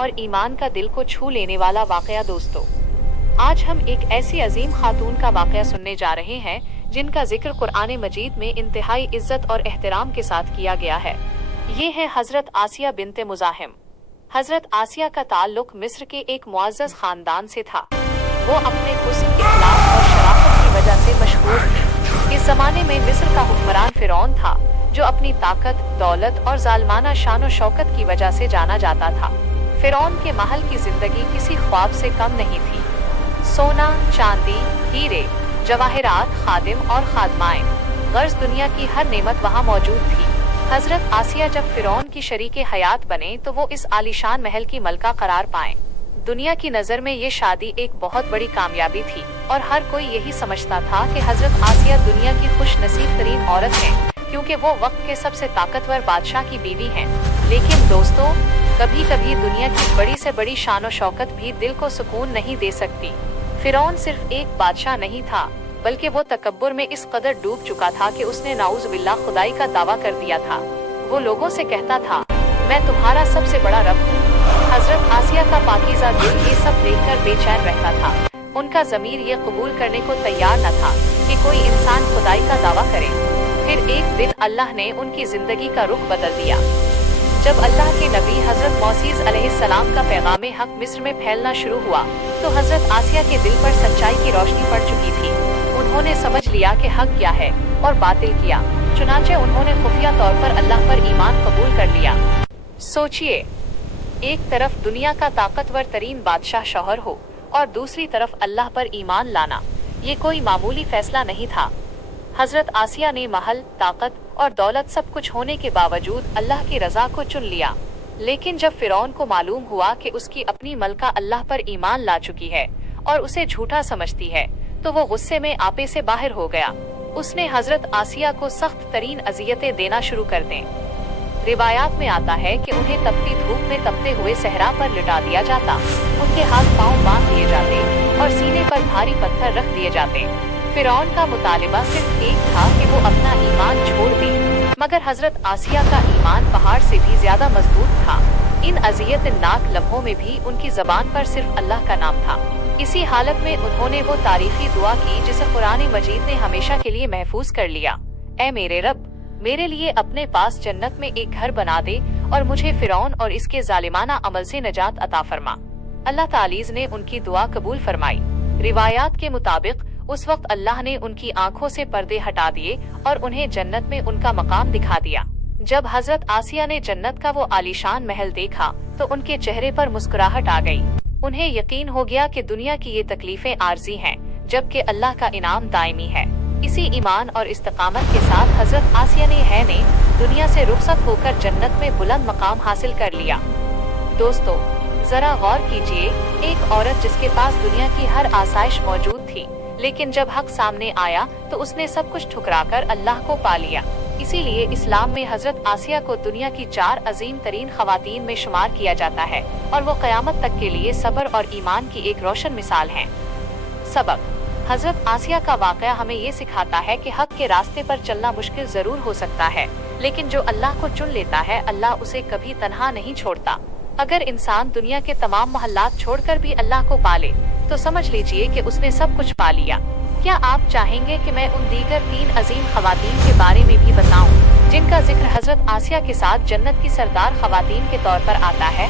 और ईमान का दिल को छू लेने वाला वाकया। दोस्तों, आज हम एक ऐसी अजीम खातून का वाकया सुनने जा रहे हैं जिनका जिक्र कुरान मजीद में इंतहाई इज्जत और एहतराम के साथ किया गया है। ये है हजरत आसिया बिन्ते मुज़ाहिम। हजरत आसिया का ताल्लुक मिस्र के एक मुअज़्ज़ज़ खानदान से था। वो अपने हुस्न, इखलास और शराफत की वजह से मशहूर थी। इस जमाने में मिस्र का हुक्मरान फिरौन था, जो अपनी ताकत, दौलत और जालमाना शान और शौकत की वजह से जाना जाता था। फिरौन के महल की जिंदगी किसी ख्वाब से कम नहीं थी। सोना, चांदी, हीरे, जवाहिरात, खादिम और खादमाएं, गर्ज दुनिया की हर नेमत वहाँ मौजूद थी। हजरत आसिया जब फिरौन की शरीके हयात बने तो वो इस आलीशान महल की मलका करार पाएं। दुनिया की नज़र में ये शादी एक बहुत बड़ी कामयाबी थी और हर कोई यही समझता था कि हजरत आसिया दुनिया की खुश नसीब तरीन औरत हैं, क्योंकि वो वक्त के सबसे ताकतवर बादशाह की बीवी हैं। लेकिन दोस्तों, कभी कभी दुनिया की बड़ी से बड़ी शान और शौकत भी दिल को सुकून नहीं दे सकती। फिरौन सिर्फ एक बादशाह नहीं था, बल्कि वो तकब्बुर में इस कदर डूब चुका था कि उसने नाउज़ बिल्लाह खुदाई का दावा कर दिया था। वो लोगों से कहता था, मैं तुम्हारा सबसे बड़ा रब हूँ। हजरत आसिया का पाकीज़ा दिल ये सब देखकर बेचैन रहता था। उनका ज़मीर ये कबूल करने को तैयार न था कि कोई इंसान खुदाई का दावा करे। फिर एक दिन अल्लाह ने उनकी जिंदगी का रुख बदल दिया। जब अल्लाह के नबी हजरत मौसीज़ अलैहिस्सलाम का पैगाम हक मिस्र में फैलना शुरू हुआ तो हजरत आसिया के दिल पर सच्चाई की रोशनी पड़ चुकी थी। उन्होंने समझ लिया कि हक क्या है और बातिल किया। चुनांचे उन्होंने खुफिया तौर पर अल्लाह पर ईमान कबूल कर लिया। सोचिए, एक तरफ दुनिया का ताकतवर तरीन बादशाह शौहर हो और दूसरी तरफ अल्लाह पर ईमान लाना, ये कोई मामूली फैसला नहीं था। हजरत आसिया ने महल, ताकत और दौलत सब कुछ होने के बावजूद अल्लाह की रजा को चुन लिया। लेकिन जब फिरौन को मालूम हुआ कि उसकी अपनी मलका अल्लाह पर ईमान ला चुकी है और उसे झूठा समझती है, तो वो गुस्से में आपे से बाहर हो गया। उसने हजरत आसिया को सख्त तरीन अजियतें देना शुरू कर दें। रिवायात में आता है कि उन्हें तपती धूप में तपते हुए सहरा पर लिटा दिया जाता, उनके हाथ पांव बांध दिए जाते और सीने पर भारी पत्थर रख दिए जाते। फिरौन का मुतालिबा सिर्फ एक था कि वो अपना ईमान छोड़ दे, मगर हजरत आसिया का ईमान पहाड़ से भी ज्यादा मजबूत था। इन अजियतनाक लम्हों में भी उनकी जबान पर सिर्फ अल्लाह का नाम था। इसी हालत में उन्होंने वो तारीखी दुआ की जिसे कुरान मजीद ने हमेशा के लिए महफूज कर लिया। ऐ मेरे रब, मेरे लिए अपने पास जन्नत में एक घर बना दे और मुझे फिरौन और इसके जालिमाना अमल से नजात अता फरमा। अल्लाह तालीज़ ने उनकी दुआ कबूल फरमाई। रिवायात के मुताबिक उस वक्त अल्लाह ने उनकी आंखों से पर्दे हटा दिए और उन्हें जन्नत में उनका मकाम दिखा दिया। जब हजरत आसिया ने जन्नत का वो आलीशान महल देखा तो उनके चेहरे पर मुस्कुराहट आ गई। उन्हें यकीन हो गया कि दुनिया की ये तकलीफें आर्जी हैं, जबकि अल्लाह का इनाम दायमी है। इसी ईमान और इस्तिकामत के साथ हजरत आसिया ने दुनिया से रुखसत होकर जन्नत में बुलंद मकाम हासिल कर लिया। दोस्तों, जरा गौर कीजिए, एक औरत जिसके पास दुनिया की हर आसाइश मौजूद थी, लेकिन जब हक सामने आया तो उसने सब कुछ ठुकराकर अल्लाह को पा लिया। इसीलिए इस्लाम में हजरत आसिया को दुनिया की 4 अजीम तरीन खवातीन में शुमार किया जाता है और वो क़यामत तक के लिए सब्र और ईमान की एक रोशन मिसाल हैं। सबक: हजरत आसिया का वाकया हमें ये सिखाता है कि हक के रास्ते पर चलना मुश्किल जरूर हो सकता है, लेकिन जो अल्लाह को चुन लेता है, अल्लाह उसे कभी तन्हा नहीं छोड़ता। अगर इंसान दुनिया के तमाम मोहल्लात छोड़कर भी अल्लाह को पाले तो समझ लीजिए कि उसने सब कुछ पा लिया। क्या आप चाहेंगे कि मैं उन दीगर 3 अजीम खवातीन के बारे में भी बताऊं, जिनका जिक्र हजरत आसिया के साथ जन्नत की सरदार खवातीन के तौर पर आता है?